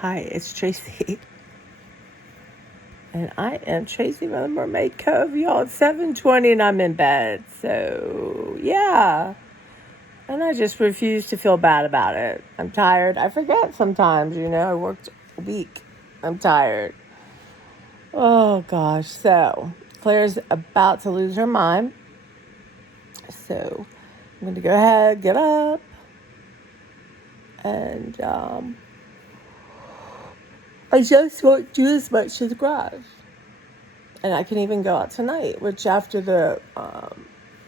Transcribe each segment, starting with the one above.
Hi, it's Tracy. And I am Tracy from the Mermaid Cove. Y'all, it's 7:20 and I'm in bed. So, yeah. And I just refuse to feel bad about it. I'm tired. I forget sometimes, I worked a week. I'm tired. Oh, gosh. So, Claire's about to lose her mind. So, I'm going to go ahead, get up, and I just won't do as much to the garage. And I can even go out tonight, which after the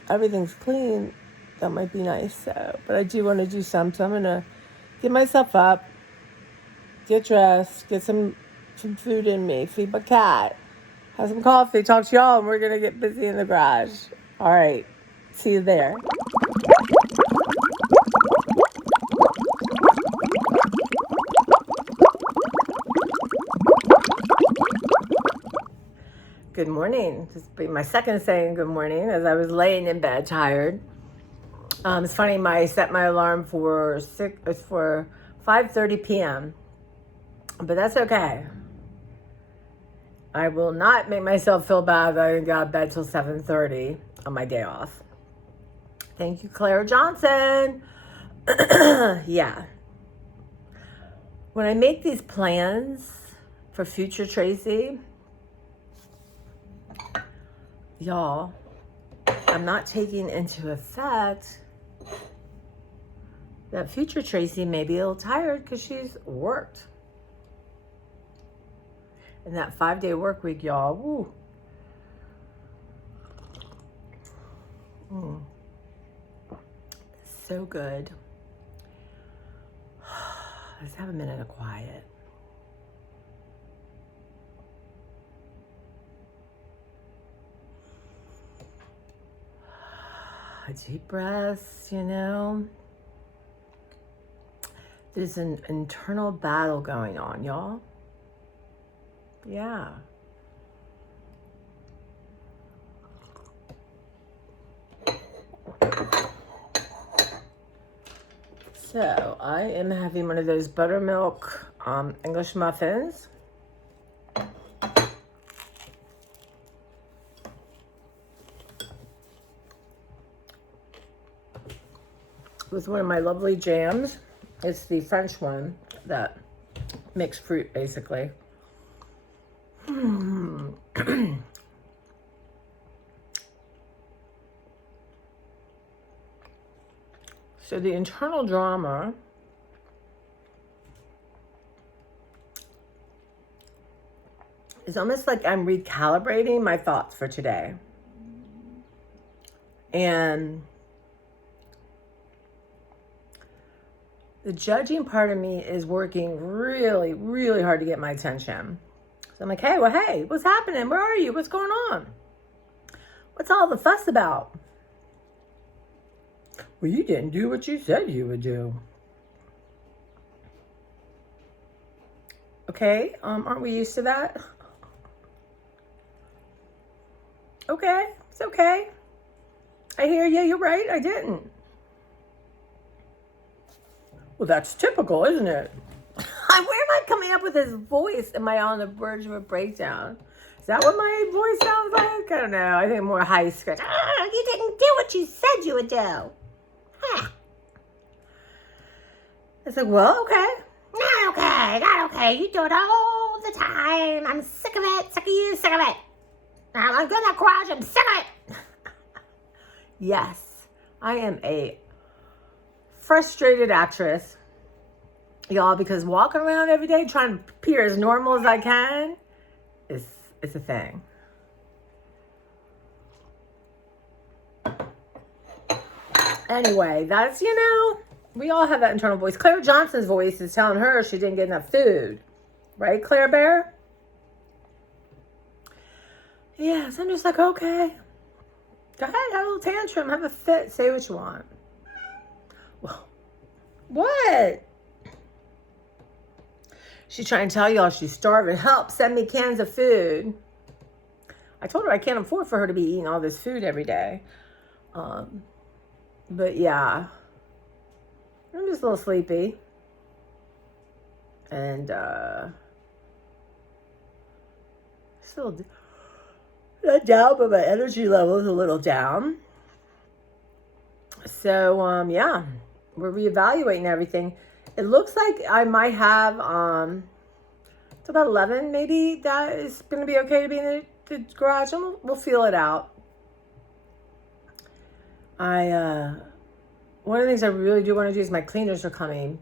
everything's clean, that might be nice. So, but I do want to do some. So I'm gonna get myself up, get dressed, get some food in me, feed my cat, have some coffee, talk to y'all, and we're gonna get busy in the garage. All right, see you there. Good morning. This will be my second saying good morning as I was laying in bed tired. It's funny. I set my alarm for 5:30 p.m. But that's okay. I will not make myself feel bad that I got out of bed till 7:30 on my day off. Thank you, Claire Johnson. Yeah. When I make these plans for future Tracy, y'all, I'm not taking into effect that future Tracy may be a little tired because she's worked. And that 5-day work week, y'all, woo. So good. Let's have a minute of quiet. Deep breaths, There's an internal battle going on, y'all. Yeah. So I am having one of those buttermilk English muffins. With one of my lovely jams. It's the French one that mixed fruit, basically. So the internal drama is almost like I'm recalibrating my thoughts for today. And the judging part of me is working really, really hard to get my attention. So I'm like, hey, what's happening? Where are you? What's going on? What's all the fuss about? Well, you didn't do what you said you would do. Okay, aren't we used to that? Okay, it's okay. I hear you, you're right, I didn't. Well, that's typical, isn't it? Where am I coming up with this voice? Am I on the verge of a breakdown? Is that what my voice sounds like? I don't know. I think more high scratch. You didn't do what you said you would do. Huh. It's like, well, okay. Not okay. You do it all the time. I'm sick of it. Sick of you. Sick of it. I'm good at garage. I'm sick of it. Yes, I am a frustrated actress, y'all, because walking around every day trying to appear as normal as I can it's a thing. Anyway, that's, we all have that internal voice. Claire Johnson's voice is telling her she didn't get enough food. Right, Claire Bear? Yeah, so I'm just like, okay. Go ahead, have a little tantrum, have a fit, say what you want. Well, what? She's trying to tell y'all she's starving. Help, send me cans of food. I told her I can't afford for her to be eating all this food every day. But yeah, I'm just a little sleepy. And still not down, but my energy level is a little down. So yeah, we're reevaluating everything. It looks like I might have it's about 11 maybe that is going to be okay to be in the garage, and we'll feel it out. One of the things I really do want to do is my cleaners are coming.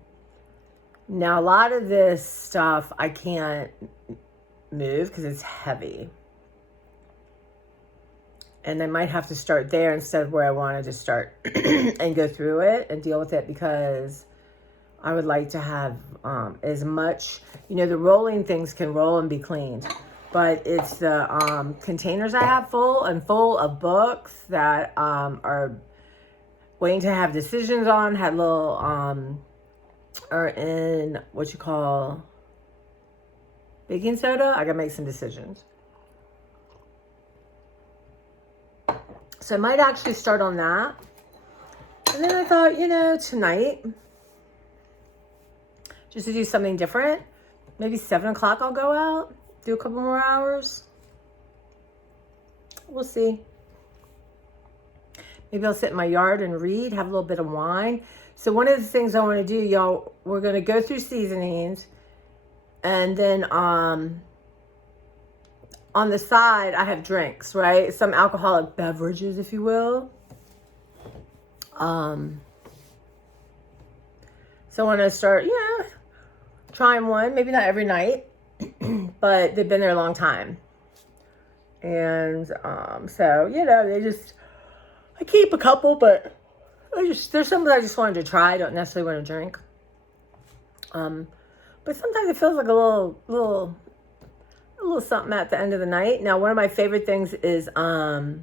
Now, a lot of this stuff I can't move because it's heavy. And I might have to start there instead of where I wanted to start and go through it and deal with it, because I would like to have as much, the rolling things can roll and be cleaned. But it's the containers I have full of books that are waiting to have decisions on, had little, are in what you call baking soda. I gotta make some decisions. So I might actually start on that. And then I thought, tonight, just to do something different, maybe 7 o'clock I'll go out, do a couple more hours. We'll see. Maybe I'll sit in my yard and read, have a little bit of wine. So one of the things I want to do, y'all, we're going to go through seasonings. And then on the side, I have drinks, right? Some alcoholic beverages, if you will. So I want to start, trying one. Maybe not every night, but they've been there a long time. And so, I keep a couple, but there's some that I just wanted to try. I don't necessarily want to drink. But sometimes it feels like a little something at the end of the night. Now, one of my favorite things is limoncello.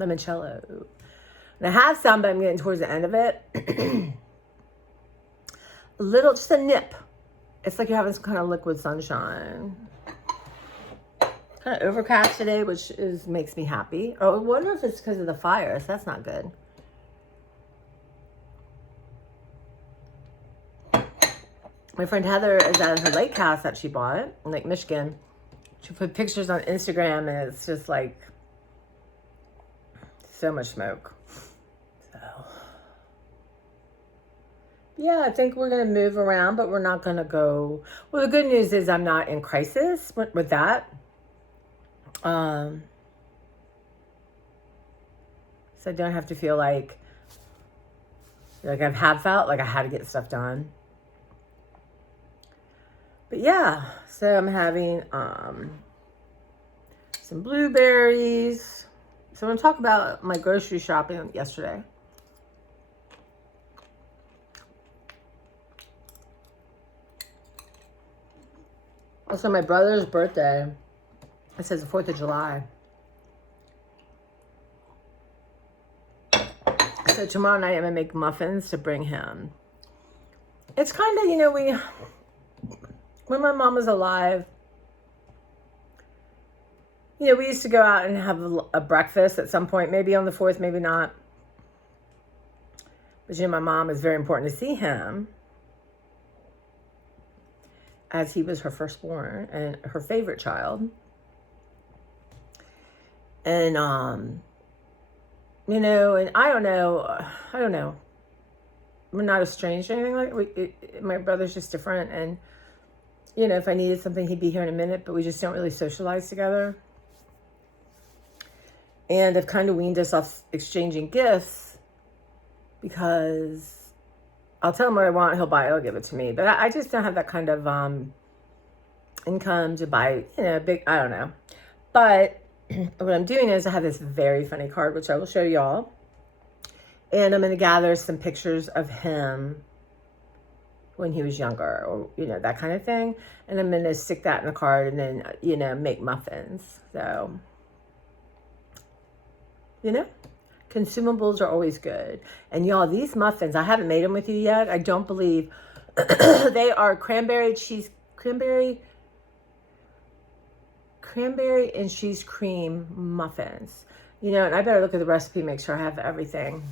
And I have some, but I'm getting towards the end of it. Just a nip. It's like you're having some kind of liquid sunshine. Kind of overcast today, which makes me happy. Oh, I wonder if it's because of the fires. That's not good. My friend Heather is at her lake house that she bought in Lake Michigan. She put pictures on Instagram, and it's just like so much smoke. So yeah, I think we're going to move around, but we're not going to go. Well, the good news is I'm not in crisis with that. So I don't have to feel like I have felt like I had to get stuff done. But yeah, so I'm having some blueberries. So I'm going to talk about my grocery shopping yesterday. Also, my brother's birthday. It says the 4th of July. So tomorrow night I'm going to make muffins to bring him. It's kind of, when my mom was alive, we used to go out and have a breakfast at some point, maybe on the 4th, maybe not. But my mom is very important to see him, as he was her firstborn and her favorite child. And, and I don't know. We're not estranged or anything like that. My brother's just different. And, if I needed something, he'd be here in a minute, but we just don't really socialize together. And I've kind of weaned us off exchanging gifts, because I'll tell him what I want, he'll give it to me. But I just don't have that kind of income to buy, big, I don't know. But what I'm doing is I have this very funny card, which I will show y'all. And I'm going to gather some pictures of him when he was younger, or, that kind of thing. And I'm going to stick that in the card and then, make muffins. So, consumables are always good. And y'all, these muffins, I haven't made them with you yet. I don't believe they are cranberry and cheese cream muffins. And I better look at the recipe, make sure I have everything.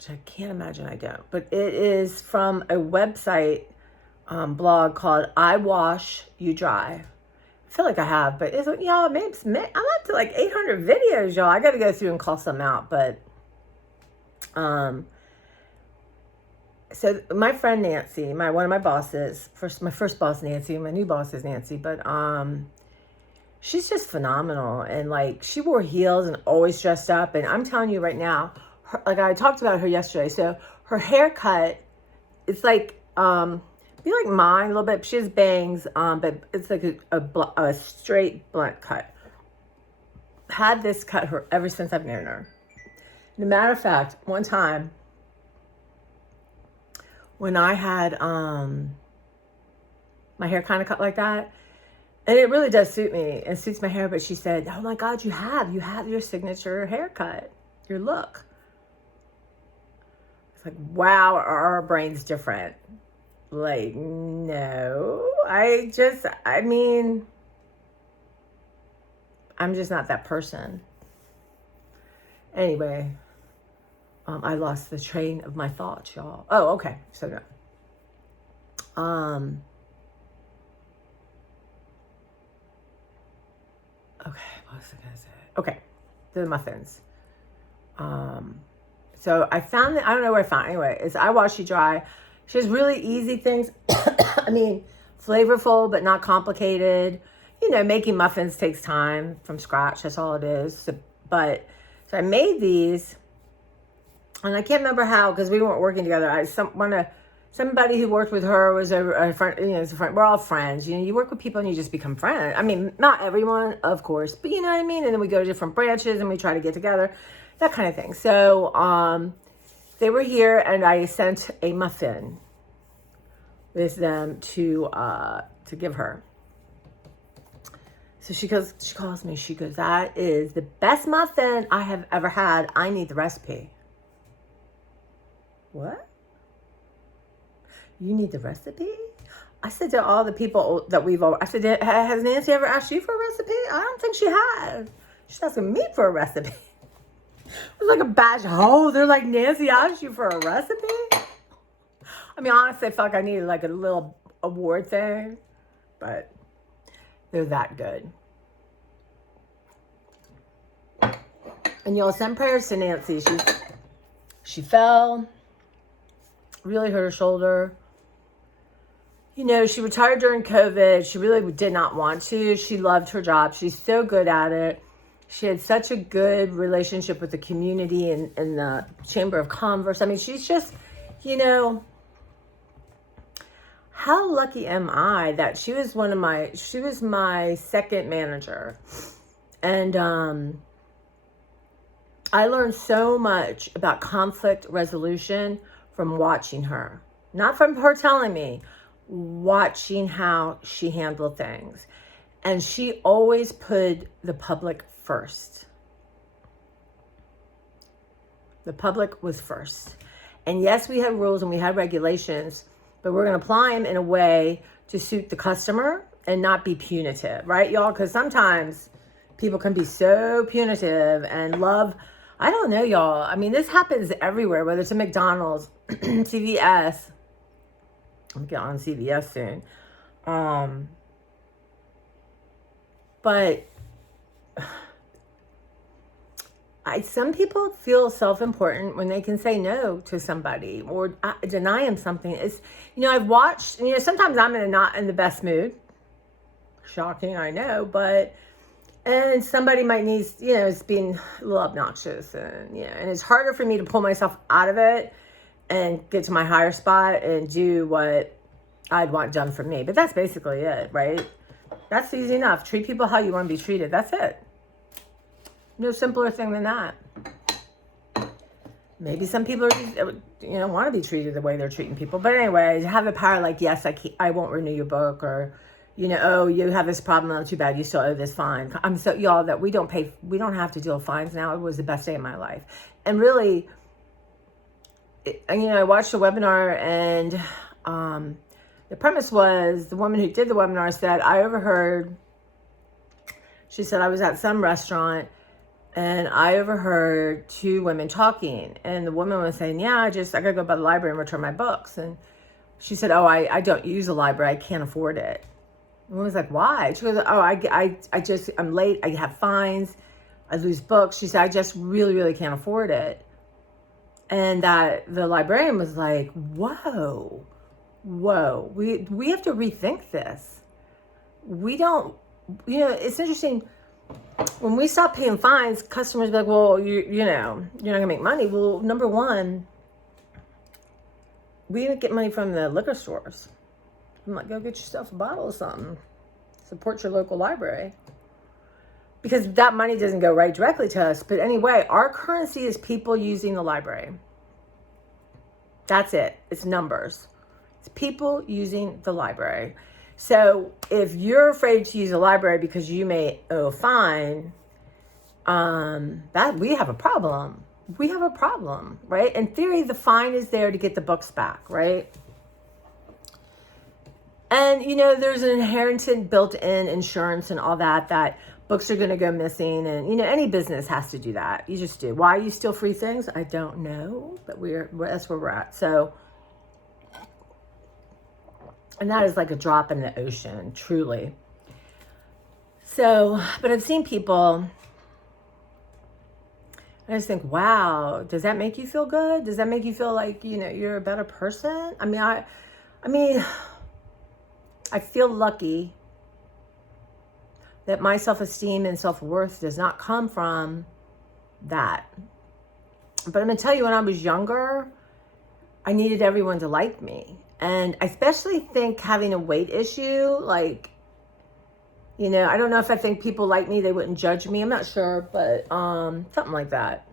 which I can't imagine I don't, but it is from a website blog called I Wash, You Dry. I feel like I have, but it's, y'all, maybe I'm up to like 800 videos, y'all. I got to go through and call some out, but so my friend Nancy, one of my bosses, my first boss Nancy, my new boss is Nancy, but she's just phenomenal, and like she wore heels and always dressed up, and I'm telling you right now, like I talked about her yesterday, so her haircut, it's like be like mine a little bit. She has bangs, but it's like a straight blunt cut. Had this cut her ever since I've known her. As a matter of fact, one time when I had my hair kind of cut like that, and it really does suit me and suits my hair, but she said, oh my God, you have your signature haircut, your look. It's like, wow, are our brains different? Like, no, I mean, I'm just not that person. Anyway, I lost the train of my thoughts, y'all. Oh, okay. So no. Okay, what was I gonna say? Okay, the muffins. So I found that, I don't know where I found it. Anyway, it's I Wash You Dry. She has really easy things. I mean, flavorful, but not complicated. You know, making muffins takes time from scratch. That's all it is. So I made these, and I can't remember how, because we weren't working together. Somebody who worked with her was a friend. You know, it's a friend. We're all friends. You know, you work with people and you just become friends. I mean, not everyone, of course, but you know what I mean. And then we go to different branches and we try to get together, that kind of thing. So they were here, and I sent a muffin with them to give her. So she calls me, she goes, that is the best muffin I have ever had. I need the recipe. What? You need the recipe? I said to all the people that I said, has Nancy ever asked you for a recipe? I don't think she has. She's asking me for a recipe. It was like a badge. Oh, they're like, Nancy asked you for a recipe? I mean, honestly, I felt like I needed like a little award thing, but they're that good. And y'all, send prayers to Nancy. She fell, really hurt her shoulder. You know, she retired during COVID. She really did not want to. She loved her job. She's so good at it. She had such a good relationship with the community and the Chamber of Commerce. I mean, she's just, you know, how lucky am I that she was my second manager. And I learned so much about conflict resolution from watching her. Not from her telling me, watching how she handled things. And she always put the public first. The public was first. And yes, we had rules and we had regulations, but we're going to apply them in a way to suit the customer and not be punitive, right, y'all? Because sometimes people can be so punitive and love. I don't know, y'all. I mean, this happens everywhere, whether it's a McDonald's, CVS. I'll get on CVS soon. But some people feel self-important when they can say no to somebody or deny them something. It's, you know, I've watched, you know, sometimes I'm not in the best mood. Shocking, I know, and somebody might need, you know, it's being a little obnoxious, and you know, and it's harder for me to pull myself out of it and get to my higher spot and do what I'd want done for me. But that's basically it, right? That's easy enough. Treat people how you want to be treated. That's it. No simpler thing than that. Maybe some people are, you know, want to be treated the way they're treating people. But anyway, have the power, like, yes, I won't renew your book, or, you know, oh, you have this problem, not too bad, you still owe this fine. I'm so, y'all, that we don't have to deal with fines now. It was the best day of my life. And really, you know, I watched a webinar, and the premise was, the woman who did the webinar said, I overheard, she said, I was at some restaurant And I overheard two women talking, and the woman was saying, yeah, I gotta go by the library and return my books. And she said, oh, I don't use a library. I can't afford it. And I was like, why? She goes, oh, I'm late. I have fines. I lose books. She said, I just really, really can't afford it. And that the librarian was like, whoa, we have to rethink this. We don't, it's interesting. When we stop paying fines, customers be like, well, you're not gonna make money. Well, number one, we didn't get money from the liquor stores. I'm like, go get yourself a bottle of something. Support your local library. Because that money doesn't go right directly to us. But anyway, our currency is people using the library. That's it. It's numbers. It's people using the library. So if you're afraid to use a library because you may owe a fine, that we have a problem. We have a problem, right? In theory, the fine is there to get the books back, right? And, there's an inherent built-in insurance and all that books are going to go missing. And, any business has to do that. You just do. Why you steal free things? I don't know, but that's where we're at. So, and that is like a drop in the ocean, truly. So, but I've seen people, I just think, wow, does that make you feel good? Does that make you feel like, you're a better person? I mean, I feel lucky that my self-esteem and self-worth does not come from that. But I'm going to tell you, when I was younger, I needed everyone to like me. And I especially think having a weight issue, like, I don't know if I think people like me, they wouldn't judge me. I'm not sure, but something like that.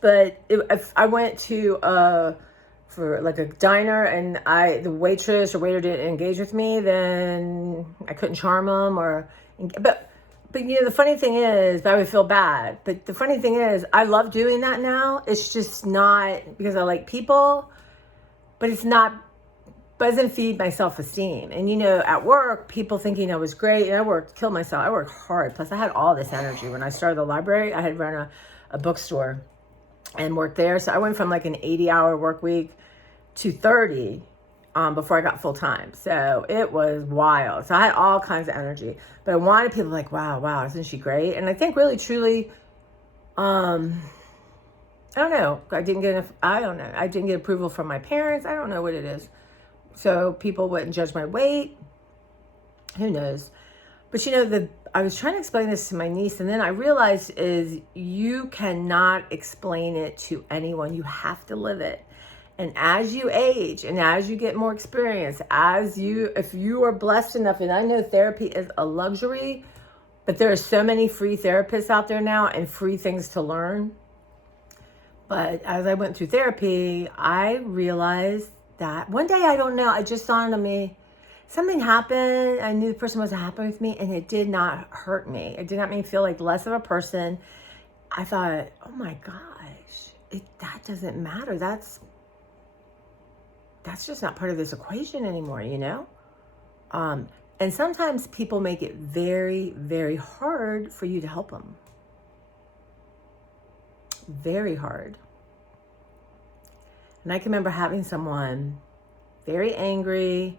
But if I went to for like a diner and the waitress or waiter didn't engage with me, then I couldn't charm them but the funny thing is, I would feel bad. But the funny thing is, I love doing that now. It's just not because I like people, but it doesn't feed my self-esteem. And at work, people thinking I was great, and I killed myself. I worked hard. Plus I had all this energy. When I started the library, I had run a bookstore and worked there. So I went from like an 80-hour work week to 30 before I got full time. So it was wild. So I had all kinds of energy, but I wanted people like, wow, isn't she great? And I think really, truly, I don't know. I didn't get approval from my parents. I don't know what it is. So people wouldn't judge my weight. Who knows? But I was trying to explain this to my niece, and then I realized is you cannot explain it to anyone. You have to live it. And as you age and as you get more experience, if you are blessed enough, and I know therapy is a luxury, but there are so many free therapists out there now and free things to learn. But as I went through therapy, I realized that one day, I don't know, it just dawned on me, something happened. I knew the person wasn't happy with me, and it did not hurt me. It did not make me feel like less of a person. I thought, oh my gosh, that doesn't matter. That's just not part of this equation anymore, And sometimes people make it very, very hard for you to help them. Very hard. And I can remember having someone very angry,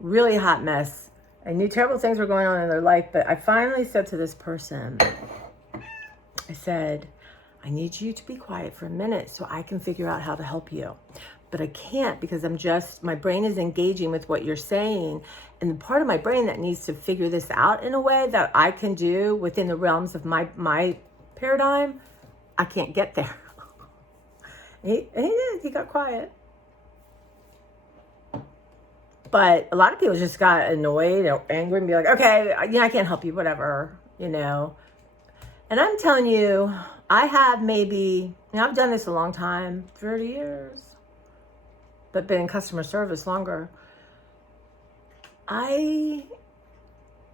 really hot mess. I knew terrible things were going on in their life, but I finally said to this person, I said, I need you to be quiet for a minute so I can figure out how to help you. But I can't because my brain is engaging with what you're saying. And the part of my brain that needs to figure this out in a way that I can do within the realms of my paradigm, I can't get there. He did. He got quiet. But a lot of people just got annoyed or angry and be like, okay, I can't help you, whatever, And I'm telling you, I have maybe, I've done this a long time, 30 years, but been in customer service longer. I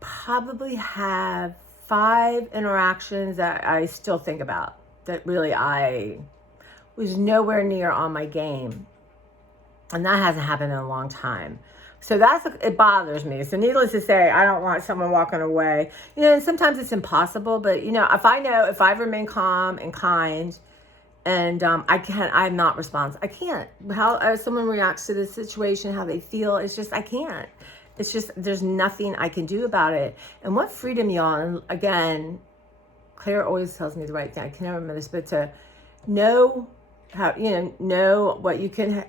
probably have 5 interactions that I still think about that really I was nowhere near on my game. And that hasn't happened in a long time. So it bothers me. So needless to say, I don't want someone walking away. And sometimes it's impossible, but if I remain calm and kind, and I'm not responsible. I can't. How someone reacts to the situation, how they feel, it's just, I can't. It's just, there's nothing I can do about it. And what freedom, y'all, and again, Claire always tells me the right thing. I can never remember this, but to know how, know what you can,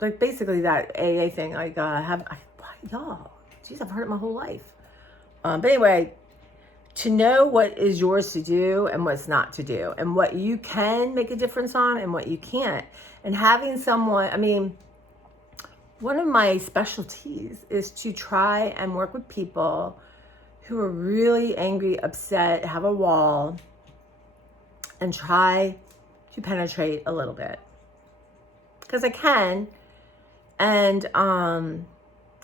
like basically that AA thing, like y'all, geez, I've heard it my whole life. But anyway, to know what is yours to do and what's not to do, and what you can make a difference on and what you can't. And having someone, one of my specialties is to try and work with people who are really angry, upset, have a wall, and try to penetrate a little bit. Because I can, and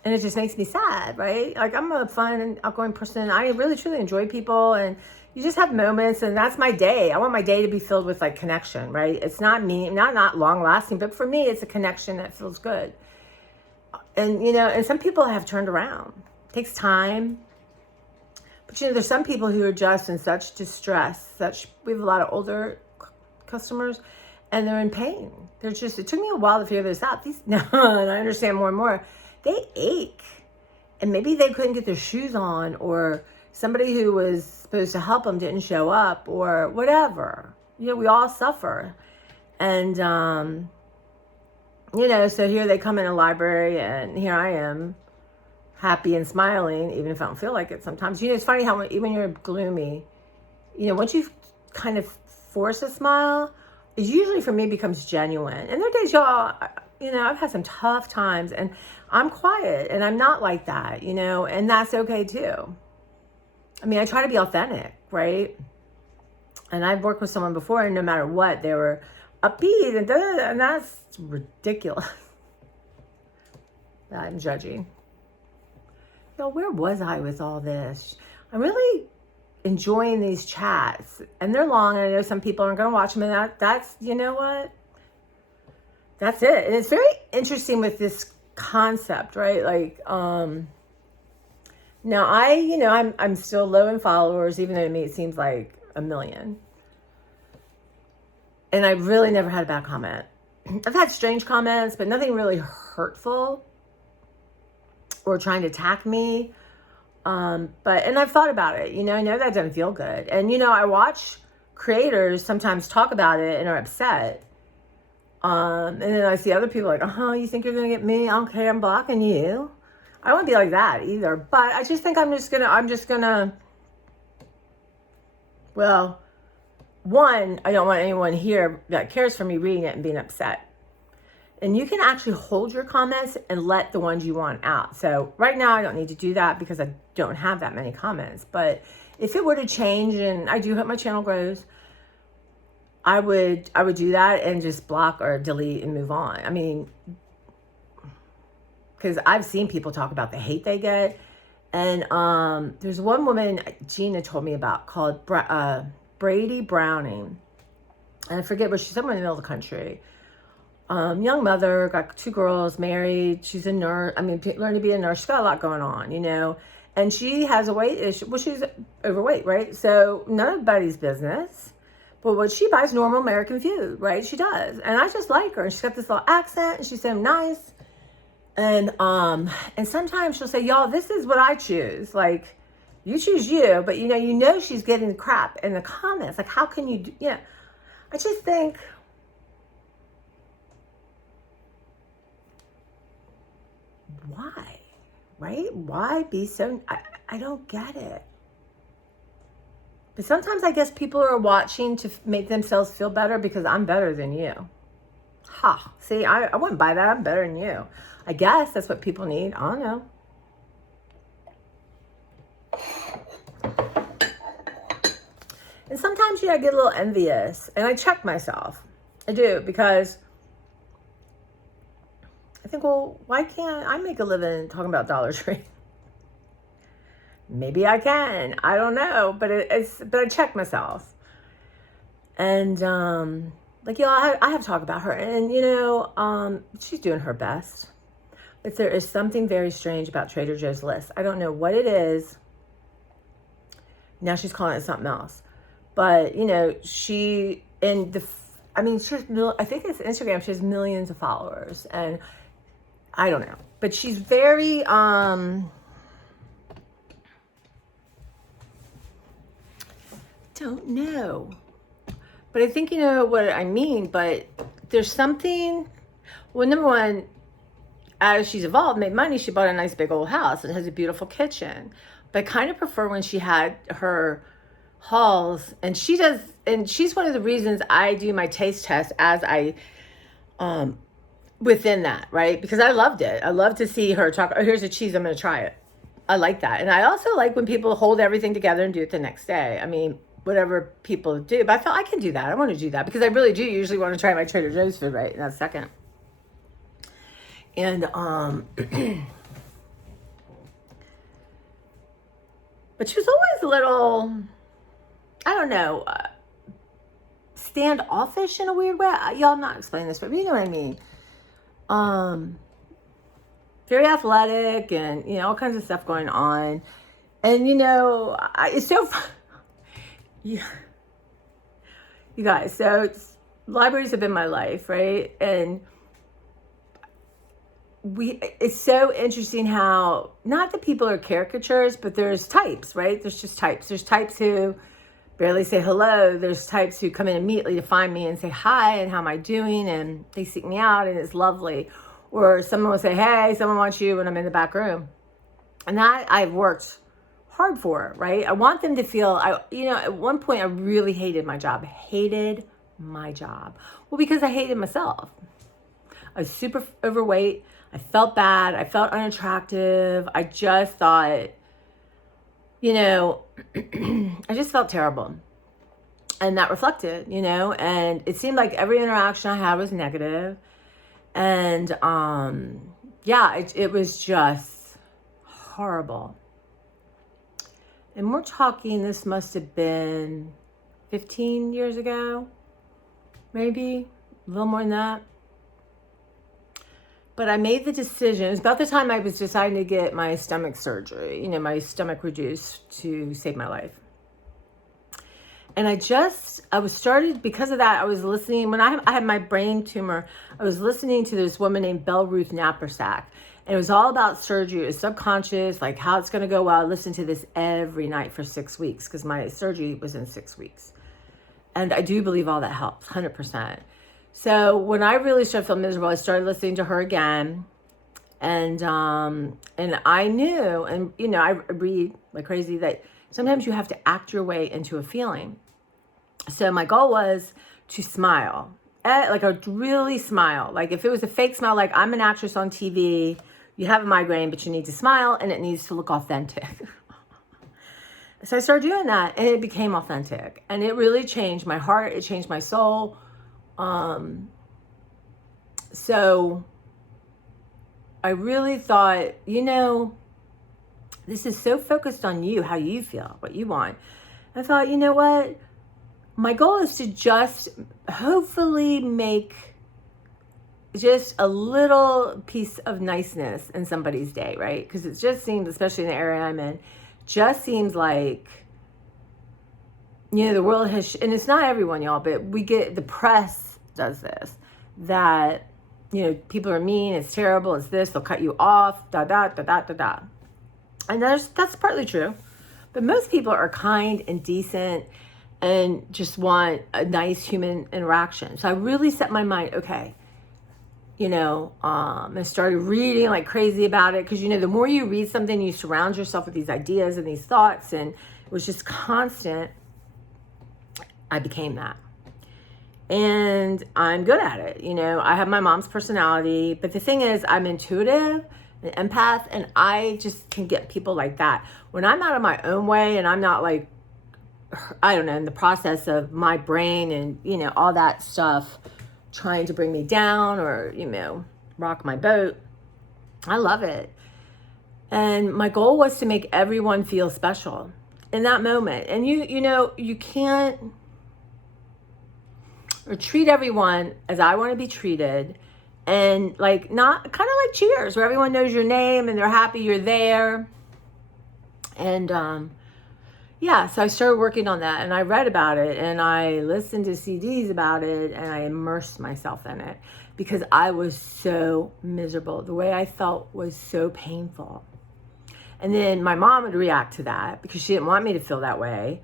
it just makes me sad, right? Like, I'm a fun and outgoing person. I really, truly enjoy people, and you just have moments, and that's my day. I want my day to be filled with like connection, right? It's not not long lasting, but for me, it's a connection that feels good. And, and some people have turned around. It takes time. But, there's some people who are just in such distress, we have a lot of older customers, and they're in pain. It took me a while to figure this out. And I understand more and more. They ache, and maybe they couldn't get their shoes on, or somebody who was supposed to help them didn't show up, or whatever. We all suffer. And, so here they come in a library, and here I am, happy and smiling, even if I don't feel like it sometimes. It's funny how even when you're gloomy, once you kind of force a smile, it usually for me becomes genuine. And there are days, y'all, I've had some tough times, and I'm quiet, and I'm not like that, and that's okay too. I try to be authentic, right? And I've worked with someone before, and no matter what, they were upbeat, and that's ridiculous. I'm judging. Where was I with all this? I'm really enjoying these chats, and they're long, and I know some people aren't going to watch them, and that's, what? That's it. And it's very interesting with this concept, right? Like, now I'm still low in followers, even though to me it seems like 1 million. And I really never had a bad comment. I've had strange comments, but nothing really hurtful or trying to attack me. And I've thought about it, I know that doesn't feel good. And, I watch creators sometimes talk about it and are upset. And then I see other people like, you think you're going to get me? I don't care. I'm blocking you. I don't want to be like that either. But I just think I'm just going to, well, one, I don't want anyone here that cares for me reading it and being upset. And you can actually hold your comments and let the ones you want out. So right now I don't need to do that because I don't have that many comments. But if it were to change, and I do hope my channel grows, I would do that and just block or delete and move on. Because I've seen people talk about the hate they get. And there's one woman Gina told me about called Brady Browning. And I forget where she's, somewhere in the middle of the country. Young mother, got 2 girls, married. She's a nurse. Learned to be a nurse. She's got a lot going on, And she has a weight issue. Well, she's overweight, right? So nobody's business. But what she buys normal American food, right? She does. And I just like her. And she's got this little accent, and she's so nice. And sometimes she'll say, y'all, this is what I choose. Like, you choose you, but she's getting crap in the comments. Like, how can you do, I just think, why, right? Why be so, I don't get it. But sometimes I guess people are watching to make themselves feel better because I'm better than you. See, I wouldn't buy that. I'm better than you. I guess that's what people need. I don't know. And sometimes, I get a little envious, and I check myself. I do, because I think, well, why can't I make a living talking about Dollar Tree? Maybe I can. I don't know, but but I check myself. And I have talk about her, and she's doing her best. There is something very strange about Trader Joe's list. I don't know what it is. Now she's calling it something else. But, you know, she, and the, I mean, she has, I think it's Instagram, she has millions of followers. And I don't know. But she's very, don't know. But I think you know what I mean. But there's something, well, number one, as she's evolved, made money, she bought a nice big old house. It has a beautiful kitchen. But I kind of prefer when she had her hauls, and she does, and she's one of the reasons I do my taste test as I, within that, right? Because I loved it. I love to see her talk, oh, here's a cheese, I'm going to try it. I like that. And I also like when people hold everything together and do it the next day. I mean, whatever people do, but I felt I can do that. I want to do that because I really do usually want to try my Trader Joe's food right in that second. And, but she was always a little, I don't know, standoffish in a weird way. Y'all, I'm not explaining this, but you know what I mean. Very athletic and, you know, all kinds of stuff going on. And, you know, it's so fun. Yeah. You guys, so libraries have been my life, right? And it's so interesting how, not that people are caricatures, but there's types, right? There's just types. There's types who barely say hello. There's types who come in immediately to find me and say hi and how am I doing, and they seek me out and it's lovely. Or someone will say, hey, someone wants you when I'm in the back room. And that I've worked hard for, right? I want them to feel, you know, at one point I really hated my job. Well, because I hated myself. I was super overweight. I felt bad. I felt unattractive. I just thought, you know, I just felt terrible. And that reflected, you know, and it seemed like every interaction I had was negative. And yeah, it was just horrible. And we're talking, this must have been 15 years ago, maybe a little more than that. But I made the decision, it was about the time I was deciding to get my stomach surgery, you know, my stomach reduced to save my life. And I was started, because of that, I was listening, when I had my brain tumor, I was listening to this woman named Belle Ruth Nappersack. And it was all about surgery. It was subconscious, like how it's going to go well. I listened to this every night for 6 weeks because my surgery was in 6 weeks. And I do believe all that helps, 100%. So when I really started to feel miserable, I started listening to her again. And I knew, and you know, I read like crazy that sometimes you have to act your way into a feeling. So my goal was to smile, like I would really smile. Like if it was a fake smile, like I'm an actress on TV, you have a migraine, but you need to smile and it needs to look authentic. So I started doing that and it became authentic and it really changed my heart. It changed my soul. So I really thought, you know, this is so focused on you, how you feel, what you want. I thought, you know what? My goal is to just hopefully make just a little piece of niceness in somebody's day, right? Because it just seems, especially in the area I'm in, just seems like, you know, the world has, and it's not everyone, y'all, but we get, the press does this, that, you know, people are mean, it's terrible, it's this, they'll cut you off, da, da, da, da, da, da. And that's partly true. But most people are kind and decent and just want a nice human interaction. So I really set my mind, okay, you know, I started reading like crazy about it. Because, you know, the more you read something, you surround yourself with these ideas and these thoughts. And it was just constant. I became that. And I'm good at it. You know, I have my mom's personality. But the thing is, I'm intuitive, an empath, and I just can get people like that. When I'm out of my own way and I'm not like, I don't know, in the process of my brain and, you know, all that stuff trying to bring me down or, you know, rock my boat, I love it. And my goal was to make everyone feel special in that moment. And you know, you can't, or treat everyone as I want to be treated. And like, not kind of like Cheers, where everyone knows your name and they're happy you're there. And yeah, so I started working on that, and I read about it, and I listened to CDs about it, and I immersed myself in it because I was so miserable. The way I felt was so painful. And then my mom would react to that because she didn't want me to feel that way,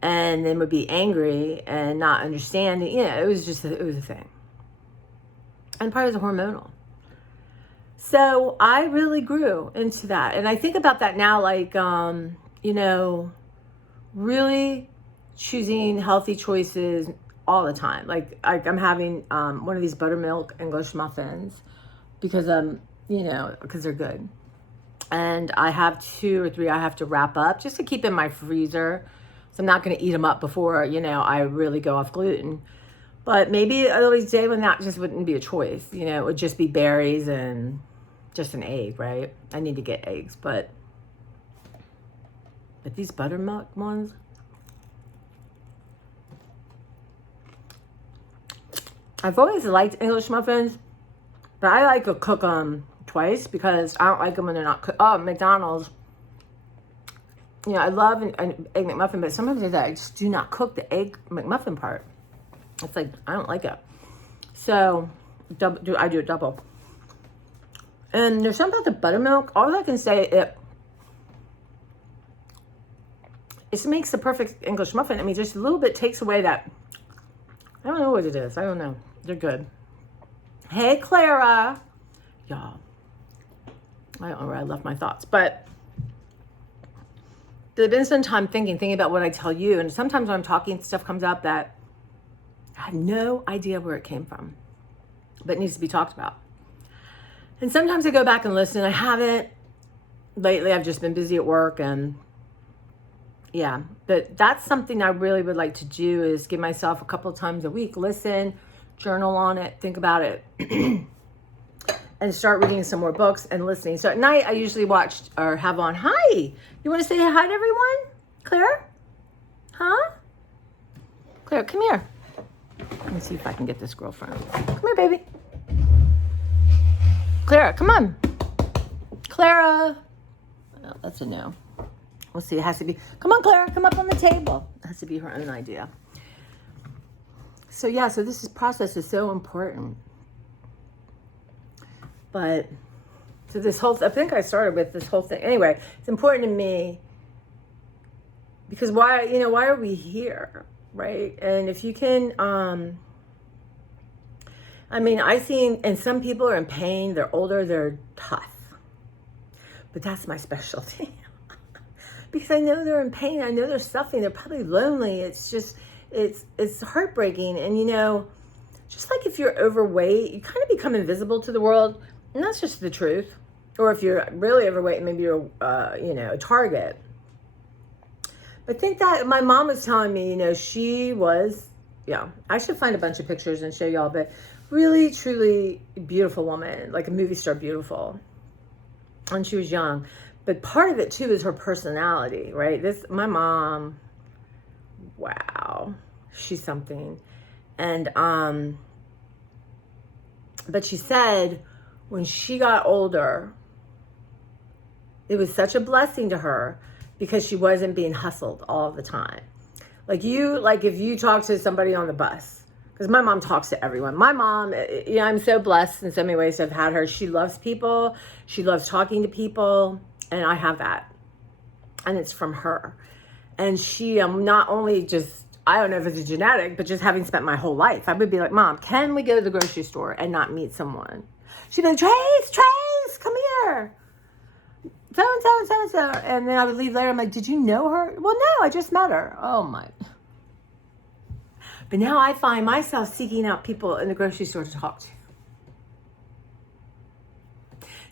and then would be angry and not understand. You know, it was a thing. And part of it was hormonal. So I really grew into that. And I think about that now, like, you know, really choosing healthy choices all the time. Like I'm having one of these buttermilk English muffins because you know, because they're good. And I have 2 or 3 I have to wrap up just to keep in my freezer. So I'm not going to eat them up before, you know, I really go off gluten. But maybe there'll be a day when that just wouldn't be a choice. You know, it would just be berries and just an egg, right? I need to get eggs, but these buttermilk ones, I've always liked English muffins, but I like to cook them twice because I don't like them when they're not cooked. Oh, McDonald's. You know, I love an egg McMuffin, but sometimes I just do not cook the egg McMuffin part. It's like, I don't like it. So, I do it double. And there's something about the buttermilk. All I can say, it makes the perfect English muffin. I mean, just a little bit takes away that. I don't know what it is. I don't know. They're good. Hey, Clara. Y'all. I don't know where I left my thoughts. But there's been some time thinking about what I tell you. And sometimes when I'm talking, stuff comes up that I had no idea where it came from. But it needs to be talked about. And sometimes I go back and listen. I haven't. Lately, I've just been busy at work and yeah, but that's something I really would like to do is give myself a couple of times a week, listen, journal on it, think about it, and start reading some more books and listening. So at night, I usually watch or have on, hi, you want to say hi to everyone? Claire? Huh? Claire, come here. Let me see if I can get this girlfriend. Come here, baby. Clara, come on. Clara. Oh, that's a no. We'll see. It has to be. Come on, Clara. Come up on the table. It has to be her own idea. So yeah. So this process is so important. But so this whole. I think I started with this whole thing. Anyway, it's important to me because why? You know, why are we here, right? And if you can. I mean, I've seen, and some people are in pain. They're older. They're tough. But that's my specialty. Because I know they're in pain. I know they're suffering. They're probably lonely. It's just, it's heartbreaking. And, you know, just like if you're overweight, you kind of become invisible to the world. And that's just the truth. Or if you're really overweight, maybe you're, you know, a target. But think that my mom was telling me, you know, she was, yeah, I should find a bunch of pictures and show y'all, but really, truly beautiful woman, like a movie star beautiful. And she was young. But part of it too is her personality, right? My mom, wow, she's something. And, but she said when she got older, it was such a blessing to her because she wasn't being hustled all the time. Like if you talk to somebody on the bus, because my mom talks to everyone. My mom, you know, I'm so blessed in so many ways to have had her. She loves people. She loves talking to people. And I have that. And it's from her. And she not only just, I don't know if it's a genetic, but just having spent my whole life, I would be like, Mom, can we go to the grocery store and not meet someone? She'd be like, Trace, come here. So. And then I would leave later. I'm like, did you know her? Well, no, I just met her. Oh my. But now I find myself seeking out people in the grocery store to talk to.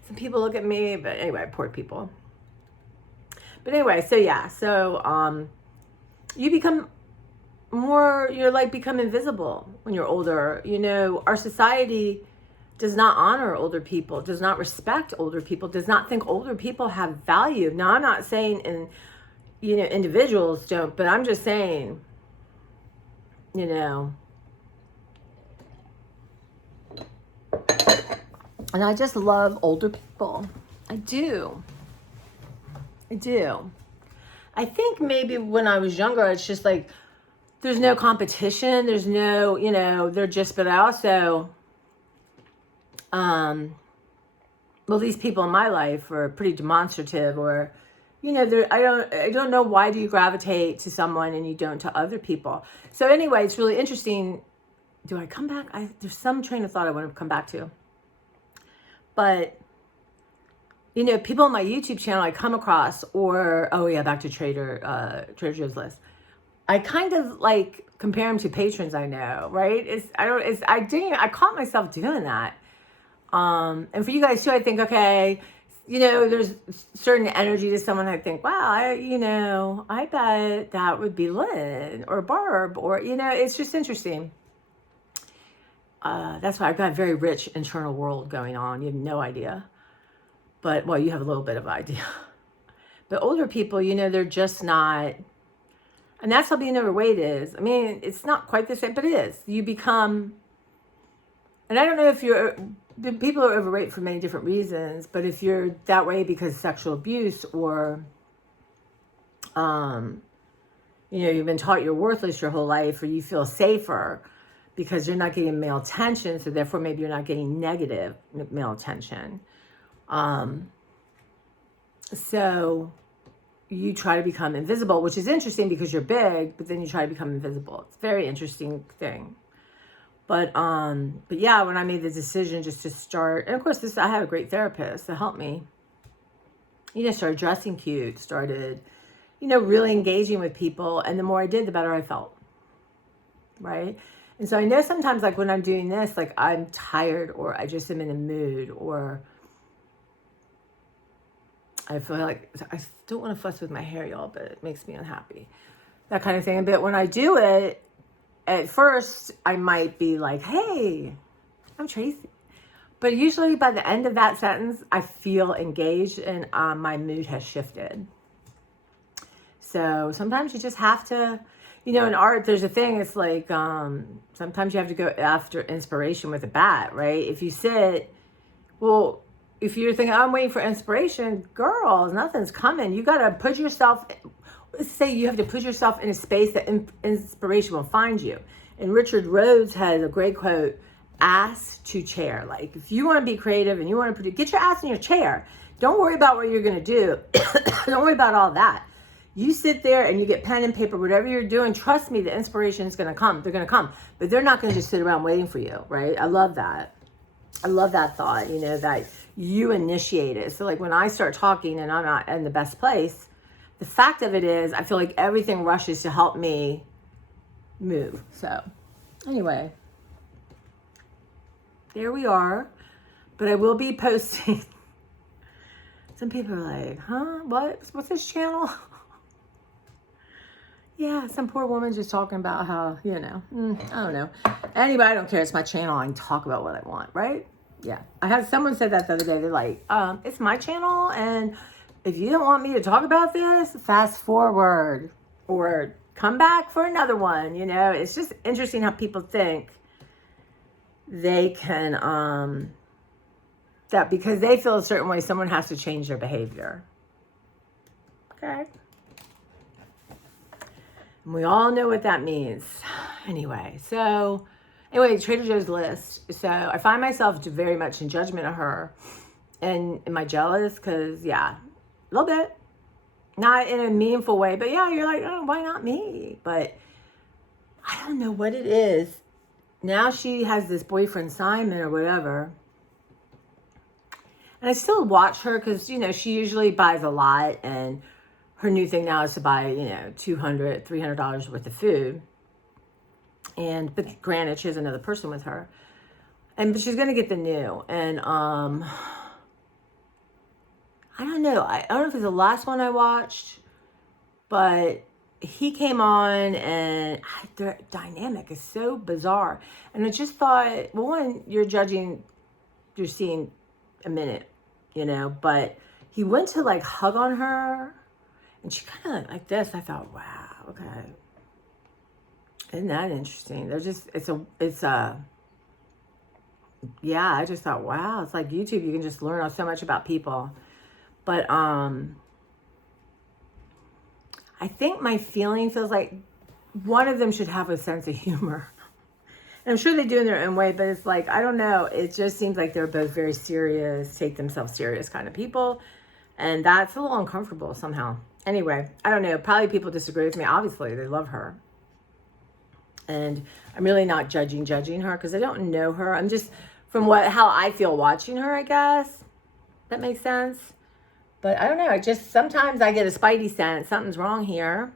Some people look at me, but anyway, poor people. But anyway, so yeah, so you become more, you're like become invisible when you're older. You know, our society does not honor older people, does not respect older people, does not think older people have value. Now, I'm not saying you know, individuals don't, but I'm just saying, you know, And I just love older people. I do. I do. I think maybe when I was younger, it's just like, there's no competition. There's no, they're just, but I also, well, these people in my life are pretty demonstrative, or, I don't know, why do you gravitate to someone and you don't to other people? So anyway, it's really interesting. Do I come back? There's some train of thought I want to come back to. But, people on my YouTube channel I come across, or, back to Trader Joe's list. I kind of like compare them to patrons I know, right? I caught myself doing that. And for you guys too, I think, okay, there's certain energy to someone. I think, wow, I bet that would be Lynn or Barb, or, it's just interesting. That's why I've got a very rich internal world going on. You have no idea. But, well, you have a little bit of idea. But older people, they're just not, and that's how being overweight is. I mean, it's not quite the same, but it is. You become, and I don't know if people are overweight for many different reasons, but if you're that way because of sexual abuse, or, you've been taught you're worthless your whole life, or you feel safer because you're not getting male attention, so therefore maybe you're not getting negative male attention. So you try to become invisible, which is interesting because you're big, but then you try to become invisible. It's a very interesting thing. But yeah, when I made the decision just to start, and of course I had a great therapist that helped me, started dressing cute, started, really engaging with people. And the more I did, the better I felt. Right. And so I know sometimes, like when I'm doing this, like I'm tired, or I just am in a mood, or I feel like I don't want to fuss with my hair, y'all, but it makes me unhappy. That kind of thing. But when I do it, at first I might be like, hey, I'm Tracy. But usually by the end of that sentence, I feel engaged and my mood has shifted. So sometimes you just have to, in art, there's a thing, it's like, sometimes you have to go after inspiration with a bat, right? If you sit, well, if you're thinking, I'm waiting for inspiration, girls, nothing's coming. You got to put yourself, let's say you have to put yourself in a space that inspiration will find you. And Richard Rhodes has a great quote, ass to chair. Like, if you want to be creative and you want to produce, get your ass in your chair. Don't worry about what you're going to do. Don't worry about all that. You sit there and you get pen and paper, whatever you're doing, trust me, the inspiration is going to come. They're going to come. But they're not going to just sit around waiting for you, right? I love that. I love that thought, that you initiate it. So like when I start talking and I'm not in the best place, the fact of it is I feel like everything rushes to help me move. So anyway, there we are. But I will be posting. Some people are like, huh? What's this channel? Yeah, some poor woman just talking about how, I don't know. Anyway, I don't care. It's my channel. I can talk about what I want, right? Yeah. I had someone said that the other day. They're like, it's my channel, and if you don't want me to talk about this, fast forward or come back for another one. It's just interesting how people think they can, that because they feel a certain way, someone has to change their behavior. Okay. And we all know what that means. Anyway, Trader Joe's list. So I find myself very much in judgment of her. And am I jealous? Because, yeah, a little bit. Not in a meaningful way. But, yeah, you're like, oh, why not me? But I don't know what it is. Now she has this boyfriend, Simon, or whatever. And I still watch her because, she usually buys a lot. And her new thing now is to buy, $200, $300 worth of food. But granted, she has another person with her. But she's going to get the new. And I don't know. I don't know if it's the last one I watched. But he came on and their dynamic is so bizarre. And I just thought, well, one, you're seeing a minute, But he went to like hug on her. And she kind of like this. I thought, wow, okay. Isn't that interesting? They're just, it's a yeah, I just thought, wow, it's like YouTube, you can just learn so much about people. But I think my feels like one of them should have a sense of humor. And I'm sure they do in their own way, but it's like, I don't know. It just seems like they're both very serious, take themselves serious kind of people. And that's a little uncomfortable somehow. Anyway, I don't know. Probably people disagree with me. Obviously, they love her. And I'm really not judging her because I don't know her. I'm just from how I feel watching her, I guess. That makes sense. But I don't know. Sometimes I get a spidey sense. Something's wrong here.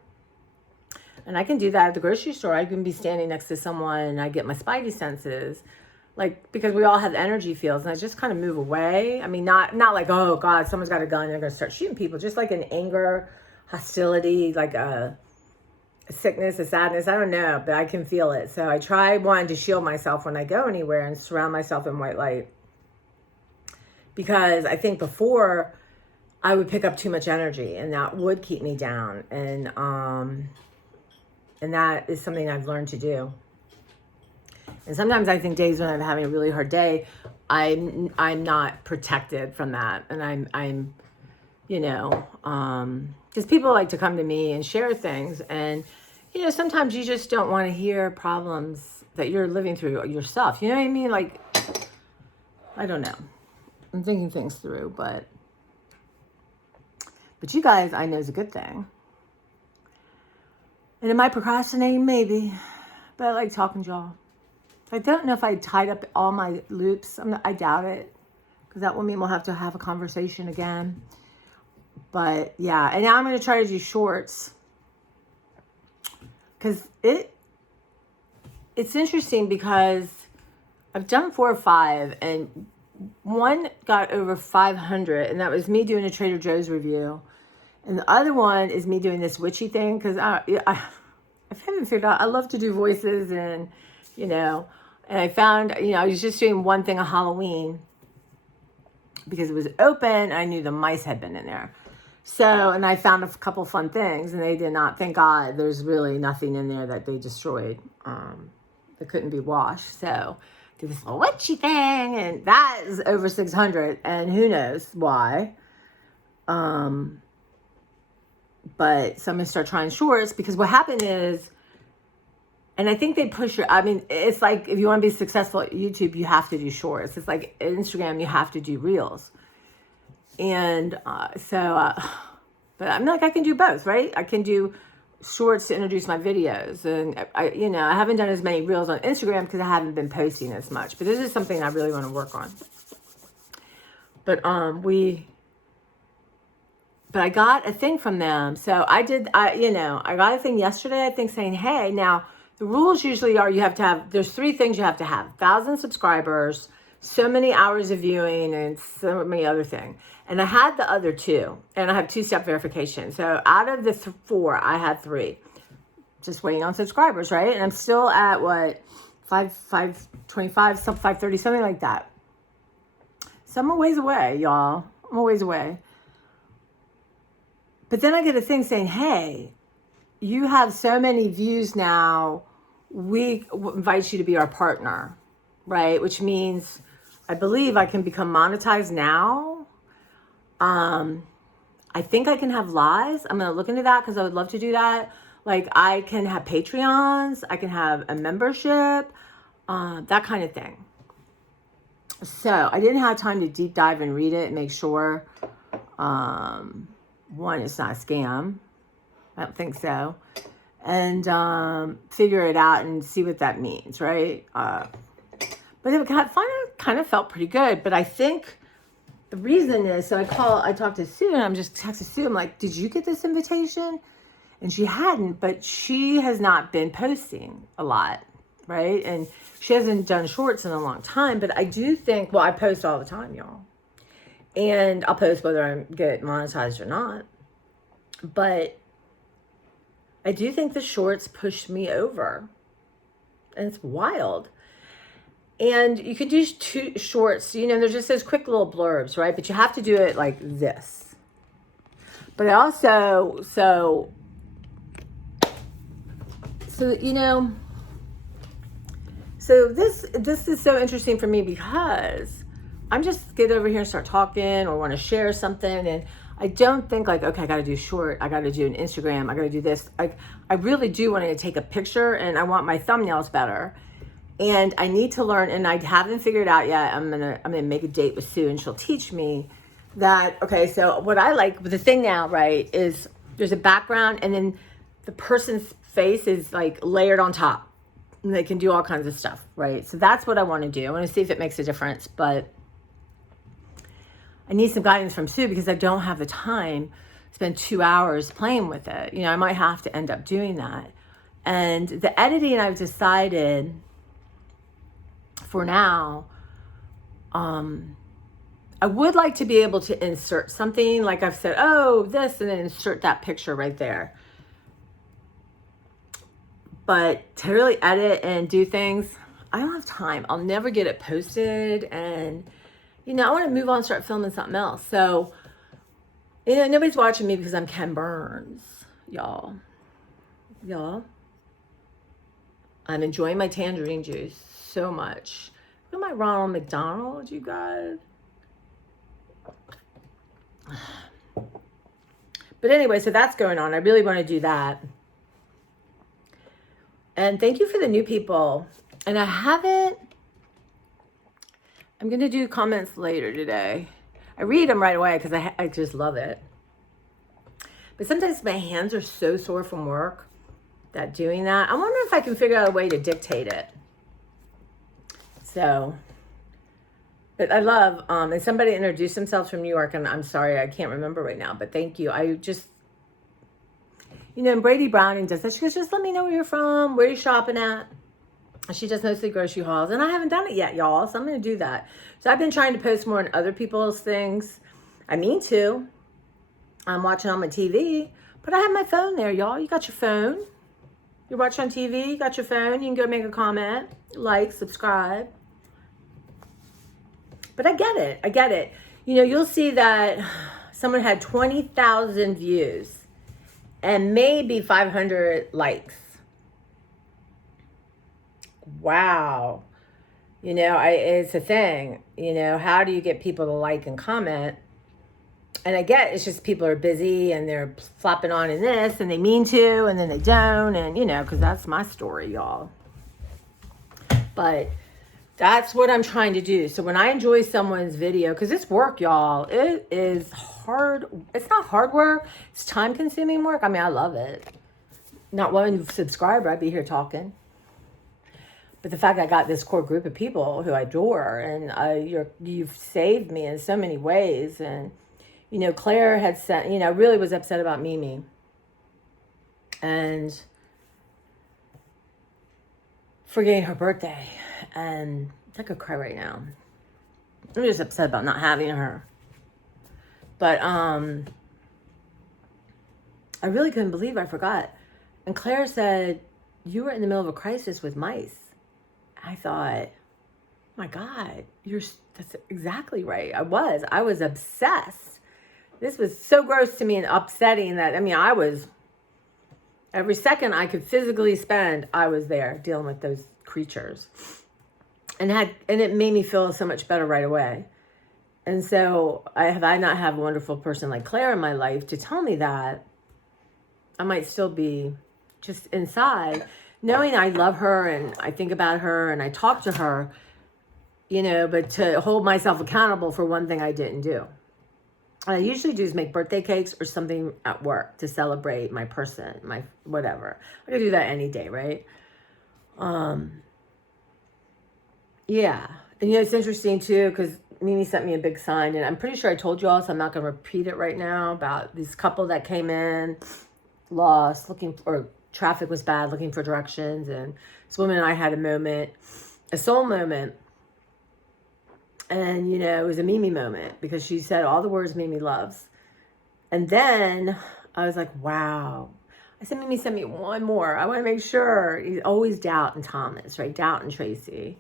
And I can do that at the grocery store. I can be standing next to someone and I get my spidey senses. Like, because we all have energy fields, and I just kind of move away. I mean, not like, oh God, someone's got a gun and they're going to start shooting people. Just like an anger, hostility, like a sickness, a sadness. I don't know, but I can feel it. So I try wanting to shield myself when I go anywhere and surround myself in white light. Because I think before I would pick up too much energy and that would keep me down. And that is something I've learned to do. And sometimes I think days when I'm having a really hard day, I'm not protected from that. And I'm because people like to come to me and share things. And, sometimes you just don't want to hear problems that you're living through yourself. You know what I mean? Like, I don't know. I'm thinking things through, but you guys, I know is a good thing. And am I procrastinating? Maybe. But I like talking to y'all. I don't know if I tied up all my loops. I doubt it. Because that will mean we'll have to have a conversation again. But yeah. And now I'm going to try to do shorts. Because it's interesting because I've done 4 or 5. And one got over 500. And that was me doing a Trader Joe's review. And the other one is me doing this witchy thing. Because I haven't figured out. I love to do voices and, and I found, I was just doing one thing on Halloween because it was open. I knew the mice had been in there. So, and I found a couple fun things and they did not, thank God, there's really nothing in there that they destroyed that couldn't be washed. So, did this little witchy thing and that is over 600 and who knows why. But so I'm going to start trying shorts because what happened is, and I think they push it's like if you want to be successful at YouTube, you have to do shorts. It's like Instagram, you have to do reels. And but I'm like, I can do both, right? I can do shorts to introduce my videos. And I haven't done as many reels on Instagram because I haven't been posting as much. But this is something I really want to work on. But But I got a thing from them. So I got a thing yesterday, I think, saying, hey, now the rules usually are there's 3 things you have to have. 1,000 subscribers, so many hours of viewing, and so many other things. And I had the other 2, and I have 2-step verification. So out of the 4, I had 3. Just waiting on subscribers, right? And I'm still at, 525, sub 530, something like that. So I'm a ways away, y'all. I'm a ways away. But then I get a thing saying, hey, you have so many views now, we invite you to be our partner, right? Which means I believe I can become monetized now. I think I can have lives. I'm going to look into that because I would love to do that. Like I can have Patreons, I can have a membership, that kind of thing. So I didn't have time to deep dive and read it and make sure, one, it's not a scam. I don't think so. And figure it out and see what that means, right? But it kind of felt pretty good. But I think the reason is, so I talked to Sue, and I'm just texting Sue. I'm like, did you get this invitation? And she hadn't, but she has not been posting a lot, right? And she hasn't done shorts in a long time. But I do think, I post all the time, y'all. And I'll post whether I get monetized or not. But I do think the shorts pushed me over. And it's wild. And you could do 2 shorts, there's just those quick little blurbs, right? But you have to do it like this. But I also, So this is so interesting for me because I'm just get over here and start talking or want to share something, and I don't think like, okay, I got to do short, I got to do an Instagram, I got to do this. I really do want to take a picture, and I want my thumbnails better, and I need to learn, and I haven't figured out yet. I'm gonna make a date with Sue, and she'll teach me that. Okay, so what I like with the thing now, right, is there's a background, and then the person's face is like layered on top. And they can do all kinds of stuff, right? So that's what I want to do. I want to see if it makes a difference, but I need some guidance from Sue because I don't have the time to spend 2 hours playing with it. You know, I might have to end up doing that. And the editing, I've decided for now, I would like to be able to insert something like I've said, oh, this, and then insert that picture right there. But to really edit and do things, I don't have time. I'll never get it posted. And, you know, I want to move on and start filming something else. So, you know, nobody's watching me because I'm Ken Burns, y'all. I'm enjoying my tangerine juice so much. Look at my Ronald McDonald, you guys. But anyway, so that's going on. I really want to do that. And thank you for the new people. And I'm going to do comments later today. I read them right away because I just love it. But sometimes my hands are so sore from work that doing that, I wonder if I can figure out a way to dictate it. So, but I love, and somebody introduced themselves from New York, and I'm sorry, I can't remember right now, but thank you. I just, you know, and Brady Browning does that. She goes, just let me know where you're from, where you're shopping at. She does mostly grocery hauls, and I haven't done it yet, y'all, so I'm going to do that. So I've been trying to post more on other people's things. I mean to. I'm watching on my TV, but I have my phone there, y'all. You got your phone. You're watching on TV, you got your phone. You can go make a comment, like, subscribe. But I get it. You know, you'll see that someone had 20,000 views and maybe 500 likes. Wow. You know, it's a thing. You know, how do you get people to like and comment? And I get it's just people are busy and they're flopping on in this and they mean to and then they don't. And, you know, because that's my story, y'all. But that's what I'm trying to do. So when I enjoy someone's video, because it's work, y'all. It is hard. It's not hard work. It's time-consuming work. I mean, I love it. Not one subscriber, I'd be here talking. But the fact I got this core group of people who I adore, and you've saved me in so many ways. And, you know, Claire had sent, you know, really was upset about Mimi. And forgetting her birthday. And I could cry right now. I'm just upset about not having her. But I really couldn't believe I forgot. And Claire said, you were in the middle of a crisis with mice. I thought, my God, that's exactly right. I was obsessed. This was so gross to me and upsetting that, I mean, every second I could physically spend, I was there dealing with those creatures. And it made me feel so much better right away. And so I not have a wonderful person like Claire in my life to tell me that, I might still be just inside, knowing I love her and I think about her and I talk to her, you know, but to hold myself accountable for one thing I didn't do. What I usually do is make birthday cakes or something at work to celebrate my person, my whatever. I could do that any day, right? Yeah. And you know, it's interesting too, because Mimi sent me a big sign, and I'm pretty sure I told you all, so I'm not going to repeat it right now, about this couple that came in, lost, or traffic was bad, looking for directions. And this woman and I had a soul moment. And, you know, it was a Mimi moment because she said all the words Mimi loves. And then I was like, wow. I said, Mimi, send me one more. I want to make sure. He's always Doubt and Thomas, right? Doubt and Tracy.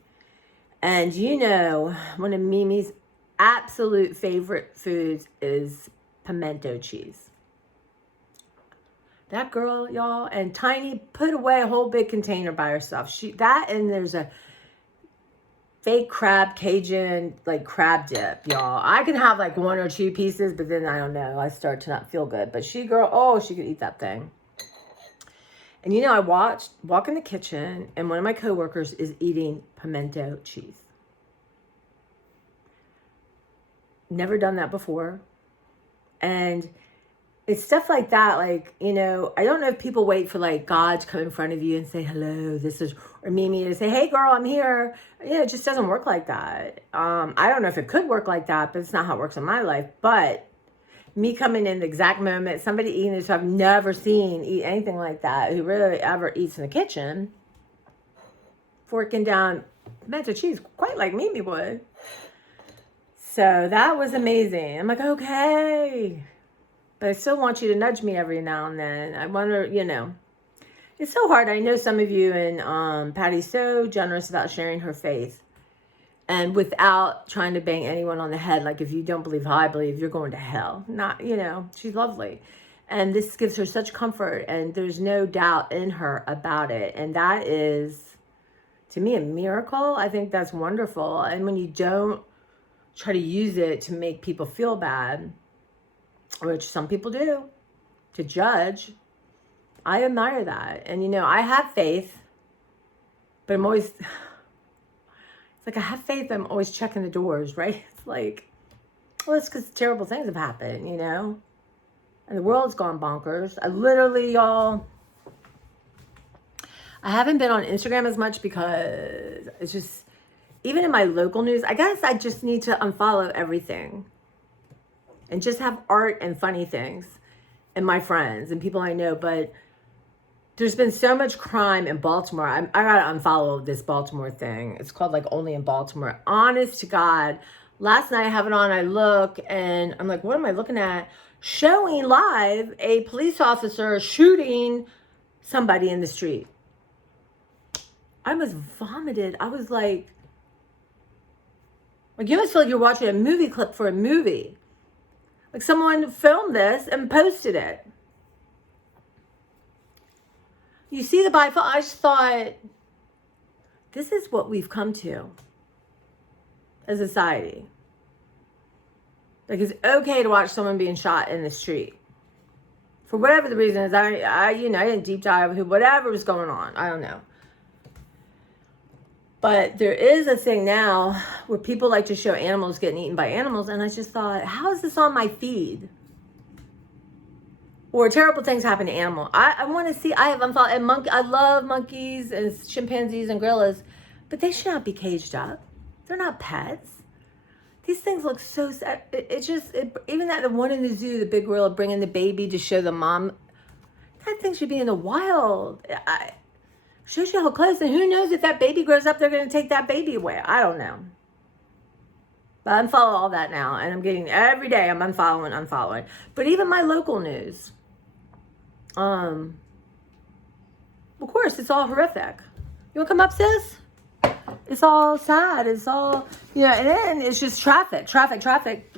And, you know, one of Mimi's absolute favorite foods is pimento cheese. That girl, y'all, and Tiny put away a whole big container by herself. And there's a fake crab Cajun, like crab dip, y'all. I can have like 1 or 2 pieces, but then I don't know. I start to not feel good. But she could eat that thing. And you know, I walk in the kitchen, and one of my coworkers is eating pimento cheese. Never done that before. And it's stuff like that. Like, you know, I don't know if people wait for like God to come in front of you and say, hello, or Mimi to say, hey girl, I'm here. You know, it just doesn't work like that. I don't know if it could work like that, but it's not how it works in my life. But me coming in the exact moment, somebody eating this I've never seen eat anything like that, who really ever eats in the kitchen, forking down pimento cheese, quite like Mimi would. So that was amazing. I'm like, okay. But I still want you to nudge me every now and then. I wonder, you know, it's so hard. I know some of you, and Patty's so generous about sharing her faith. And without trying to bang anyone on the head, like if you don't believe how I believe, you're going to hell. Not, you know, she's lovely. And this gives her such comfort, and there's no doubt in her about it. And that is, to me, a miracle. I think that's wonderful. And when you don't try to use it to make people feel bad, which some people do, to judge, I admire that. And, you know, I have faith, but I'm always... It's like I have faith, I'm always checking the doors, right? It's like, well, it's because terrible things have happened, you know? And the world's gone bonkers. I literally, y'all, I haven't been on Instagram as much because it's just, even in my local news, I guess I just need to unfollow everything and just have art and funny things and my friends and people I know. But there's been so much crime in Baltimore. I gotta unfollow this Baltimore thing. It's called like Only in Baltimore. Honest to God, last night I have it on, I look and I'm like, what am I looking at? Showing live a police officer shooting somebody in the street. I was vomited. I was like you almost feel like you're watching a movie clip for a movie. Like someone filmed this and posted it. You see the bifo, I just thought, this is what we've come to as a society. Like, it's okay to watch someone being shot in the street. For whatever the reason is, I didn't deep dive into whatever was going on. I don't know. But there is a thing now where people like to show animals getting eaten by animals. And I just thought, how is this on my feed? Or terrible things happen to animals. I want to see, I love monkeys and chimpanzees and gorillas, but they should not be caged up. They're not pets. These things look so sad. Even the one in the zoo, the big gorilla bringing the baby to show the mom, that thing should be in the wild. Shows you how close, and who knows if that baby grows up, they're going to take that baby away. I don't know. But I unfollow all that now, and I'm getting, every day I'm unfollowing. But even my local news, of course, it's all horrific. You want to come up, sis? It's all sad. It's all, and then it's just traffic,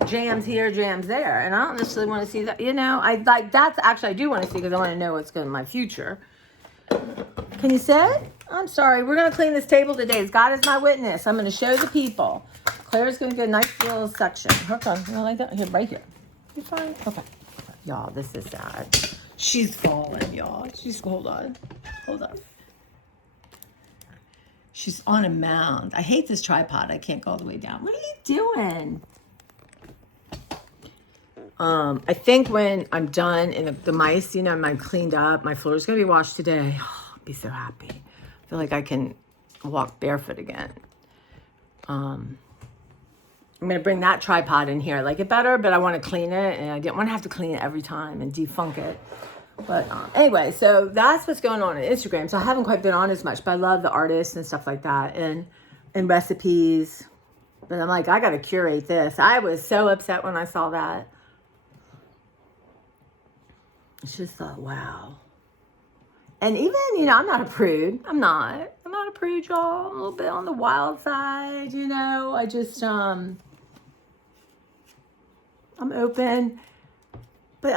jams here, jams there. And I don't necessarily want to see that, I do want to see because I want to know what's going to my future. Can you sit? I'm sorry. We're going to clean this table today. God is my witness. I'm going to show the people. Claire's going to get a nice little section. Hold on. You don't like that? Here, right here. You fine? Okay. Y'all, this is sad. She's falling, y'all. Hold on. She's on a mound. I hate this tripod. I can't go all the way down. What are you doing? I think when I'm done and the mice, I'm cleaned up, my floor is going to be washed today. Oh, I'll be so happy. I feel like I can walk barefoot again. I'm going to bring that tripod in here. I like it better, but I want to clean it, and I didn't want to have to clean it every time and defunk it. But anyway, so that's what's going on Instagram. So I haven't quite been on as much, but I love the artists and stuff like that, and recipes. But I'm like, I got to curate this. I was so upset when I saw that. I just thought, wow. And even, I'm not a prude. I'm not a prude, y'all. I'm a little bit on the wild side, I just, I'm open. But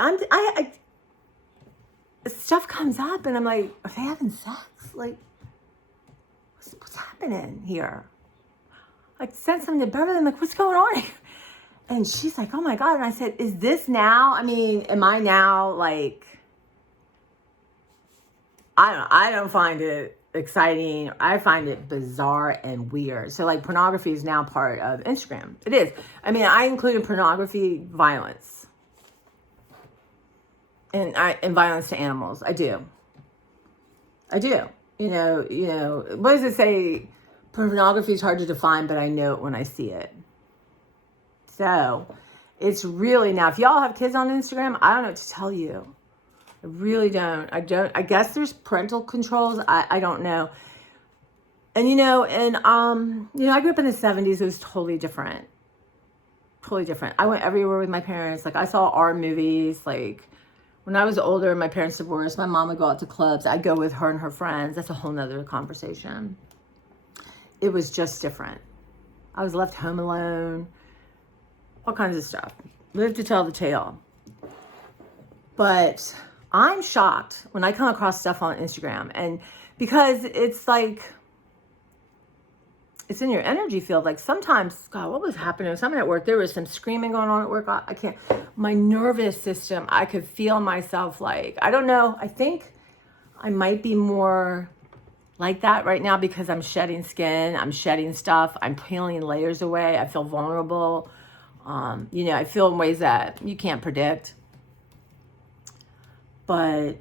stuff comes up and I'm like, are they having sex? Like, what's happening here? like sent something to Beverly. I'm like, what's going on? And she's like, oh my God. And I said, is this now? I mean, am I now like, I don't find it exciting. I find it bizarre and weird. So like pornography is now part of Instagram. It is. I mean, I included pornography, violence, and violence to animals. I do. You know, what does it say? Pornography is hard to define, but I know it when I see it. So it's really, now, if y'all have kids on Instagram, I don't know what to tell you. I really don't. I guess there's parental controls. I don't know. And, you know, I grew up in the 70s. It was totally different. Totally different. I went everywhere with my parents. Like, I saw our movies. Like, when I was older, my parents divorced. My mom would go out to clubs. I'd go with her and her friends. That's a whole nother conversation. It was just different. I was left home alone. All kinds of stuff. Lived to tell the tale. But I'm shocked when I come across stuff on Instagram, and because it's like, it's in your energy field. Like sometimes, God, what was happening? Something at work, there was some screaming going on at work. I can't, my nervous system, I could feel myself like, I don't know. I think I might be more like that right now because I'm shedding skin. I'm shedding stuff. I'm peeling layers away. I feel vulnerable. You know, I feel in ways that you can't predict. But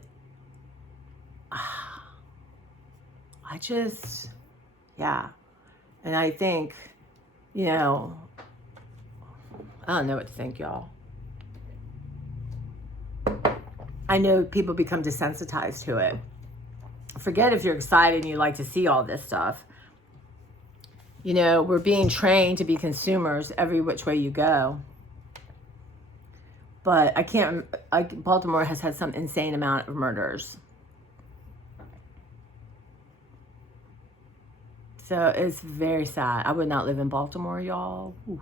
I just, yeah. And I think, you know, I don't know what to think, y'all. I know people become desensitized to it. Forget if you're excited and you like to see all this stuff. You know, we're being trained to be consumers every which way you go. But Baltimore has had some insane amount of murders. So it's very sad. I would not live in Baltimore, y'all. Ooh.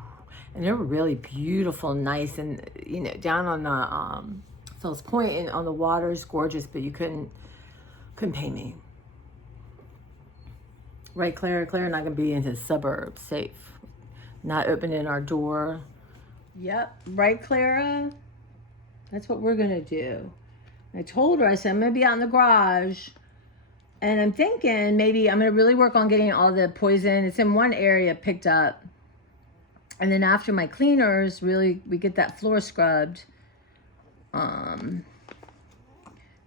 And they were really beautiful, nice, and, you know, down on the Fells Point and on the water is gorgeous, but you couldn't pay me. Right, Clara? Clara not gonna be in his suburbs, safe. Not opening our door. Yep, right, Clara? That's what we're gonna do. I told her, I said, I'm gonna be out in the garage. And I'm thinking maybe I'm gonna really work on getting all the poison. It's in one area picked up. And then after my cleaners, really, we get that floor scrubbed. That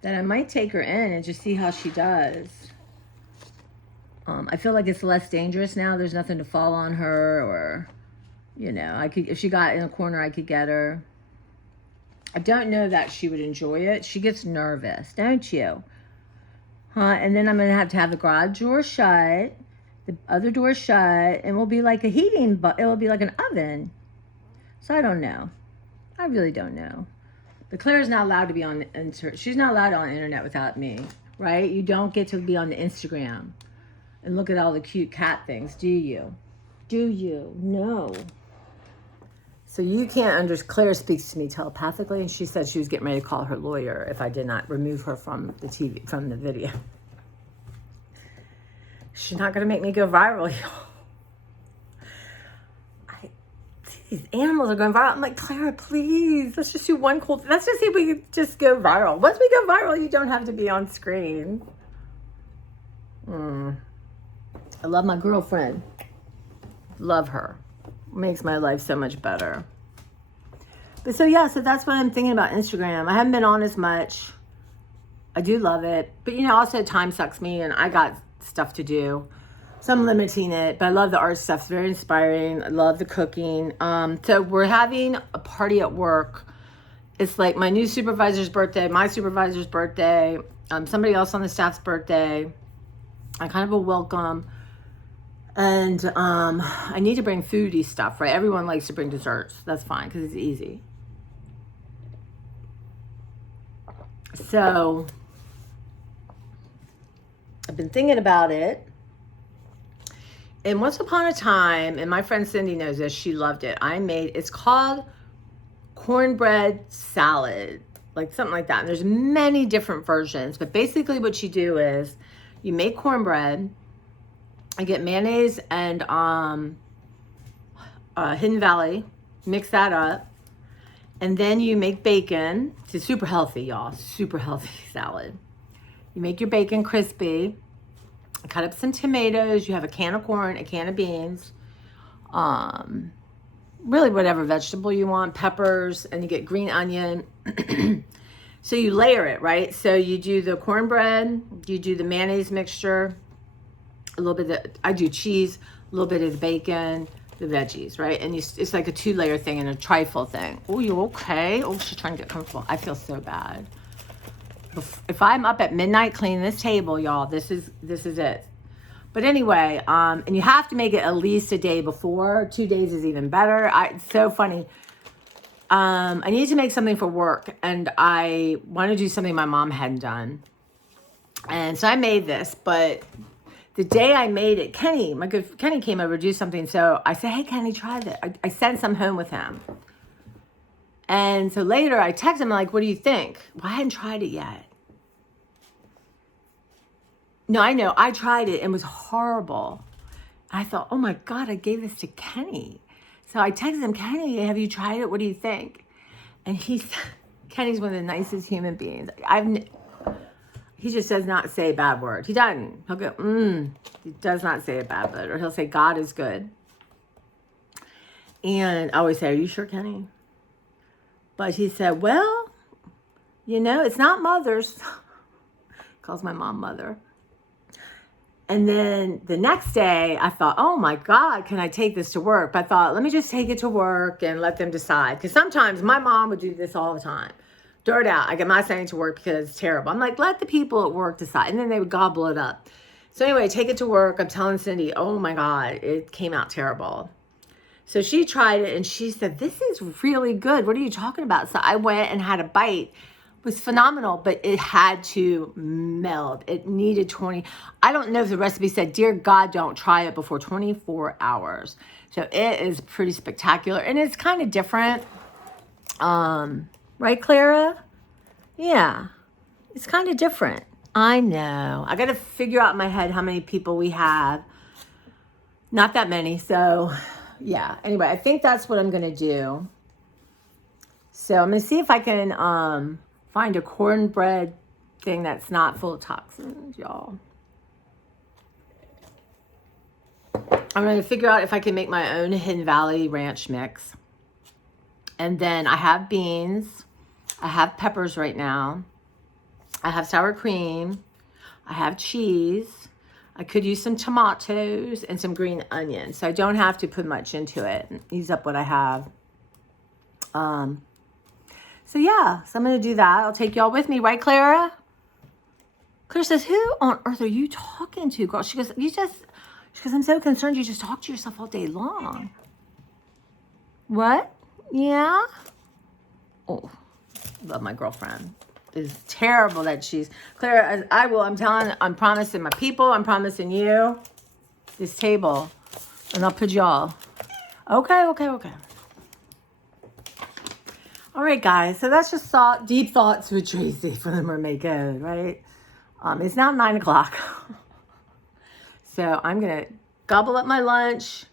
I might take her in and just see how she does. I feel like it's less dangerous now. There's nothing to fall on her, or, you know, I could, if she got in a corner, I could get her. I don't know that she would enjoy it. She gets nervous, don't you? And then I'm going to have the garage door shut, the other door shut, and we'll be like a heating, but it will be like an oven. So I don't know. I really don't know. But Claire's not allowed to be on the she's not allowed on the internet without me, right? You don't get to be on the Instagram and look at all the cute cat things, do you? Do you? No. So you can't Claire speaks to me telepathically, and she said she was getting ready to call her lawyer if I did not remove her from the TV, from the video. She's not going to make me go viral, y'all. These animals are going viral. I'm like, Clara, please, let's just do one cool thing. Let's just see if we can just go viral. Once we go viral, you don't have to be on screen. I love my girlfriend. Love her. Makes my life so much better. But so yeah, so that's what I'm thinking about Instagram. I haven't been on as much. I do love it. But you know, also time sucks me and I got stuff to do. So I'm limiting it, but I love the art stuff. It's very inspiring. I love the cooking. So we're having a party at work. It's like my new supervisor's birthday, my supervisor's birthday, somebody else on the staff's birthday. I kind of a welcome. And I need to bring foodie stuff, right? Everyone likes to bring desserts. That's fine because it's easy. So I've been thinking about it. And once upon a time, and my friend Cindy knows this, she loved it. It's called cornbread salad, like something like that. And there's many different versions, but basically what you do is you make cornbread, I get mayonnaise and Hidden Valley, mix that up. And then you make bacon. It's super healthy, y'all. Super healthy salad. You make your bacon crispy. Cut up some tomatoes. You have a can of corn, a can of beans. Really whatever vegetable you want. Peppers. And you get green onion. So you layer it, right? So you do the cornbread. You do the mayonnaise mixture. A little bit of, I do cheese. A little bit of the bacon. The veggies, right? And it's like a 2-layer thing and a trifle thing. Oh, you okay? Oh, she's trying to get comfortable. I feel so bad. If I'm up at midnight cleaning this table, y'all, this is it. But anyway, and you have to make it at least a day before. 2 days is even better. It's so funny. I need to make something for work, and I want to do something my mom hadn't done. And so I made this, but the day I made it, Kenny came over to do something. So I said, hey, Kenny, try this. I sent some home with him. And so later I texted him, like, what do you think? Well, I hadn't tried it yet. No, I know. I tried it and it was horrible. I thought, oh my God, I gave this to Kenny. So I texted him, Kenny, have you tried it? What do you think? And Kenny's one of the nicest human beings. He just does not say a bad word. He doesn't. He'll go, He does not say a bad word. Or he'll say, God is good. And I always say, are you sure, Kenny? But he said, well, it's not mother's. Calls my mom mother. And then the next day, I thought, oh my God, can I take this to work? But I thought, let me just take it to work and let them decide. Because sometimes my mom would do this all the time. Dirt out. I get my saying to work because it's terrible. I'm like, let the people at work decide. And then they would gobble it up. So anyway, take it to work. I'm telling Cindy, oh my God, it came out terrible. So she tried it and she said, this is really good. What are you talking about? So I went and had a bite. It was phenomenal, but it had to meld. It needed 20. I don't know if the recipe said, dear God, don't try it before 24 hours. So it is pretty spectacular. And it's kind of different. Right, Clara? Yeah. It's kind of different. I know. I got to figure out in my head how many people we have. Not that many. So, yeah. Anyway, I think that's what I'm going to do. So, I'm going to see if I can find a cornbread thing that's not full of toxins, y'all. I'm going to figure out if I can make my own Hidden Valley Ranch mix. And then I have beans. I have peppers right now. I have sour cream. I have cheese. I could use some tomatoes and some green onions. So I don't have to put much into it. Use up what I have. So yeah, so I'm going to do that. I'll take y'all with me. Right, Clara? Clara says, who on earth are you talking to, girl? She goes, I'm so concerned you just talk to yourself all day long. What? Yeah? Oh, love my girlfriend. It's terrible that she's... Clara, I'm promising my people, I'm promising you this table. And I'll put y'all. Okay. All right, guys. So that's just deep thoughts with Tracy from the Mermaid Code, right? It's now 9 o'clock. So I'm going to gobble up my lunch,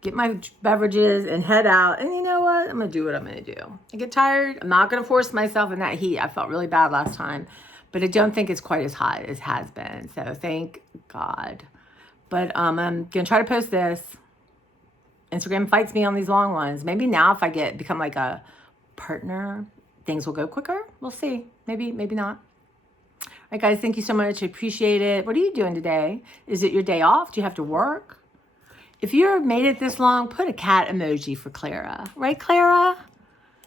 get my beverages, and head out. And you know what? I'm going to do what I'm going to do. I get tired. I'm not going to force myself in that heat. I felt really bad last time. But I don't think it's quite as hot as has been. So thank God. But I'm going to try to post this. Instagram fights me on these long ones. Maybe now if I become like a partner, things will go quicker. We'll see. Maybe not. All right, guys. Thank you so much. I appreciate it. What are you doing today? Is it your day off? Do you have to work? If you made it this long, put a cat emoji for Clara. Right, Clara?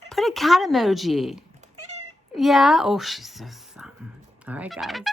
Put a cat emoji. Yeah? Oh, she's just something. All right, guys.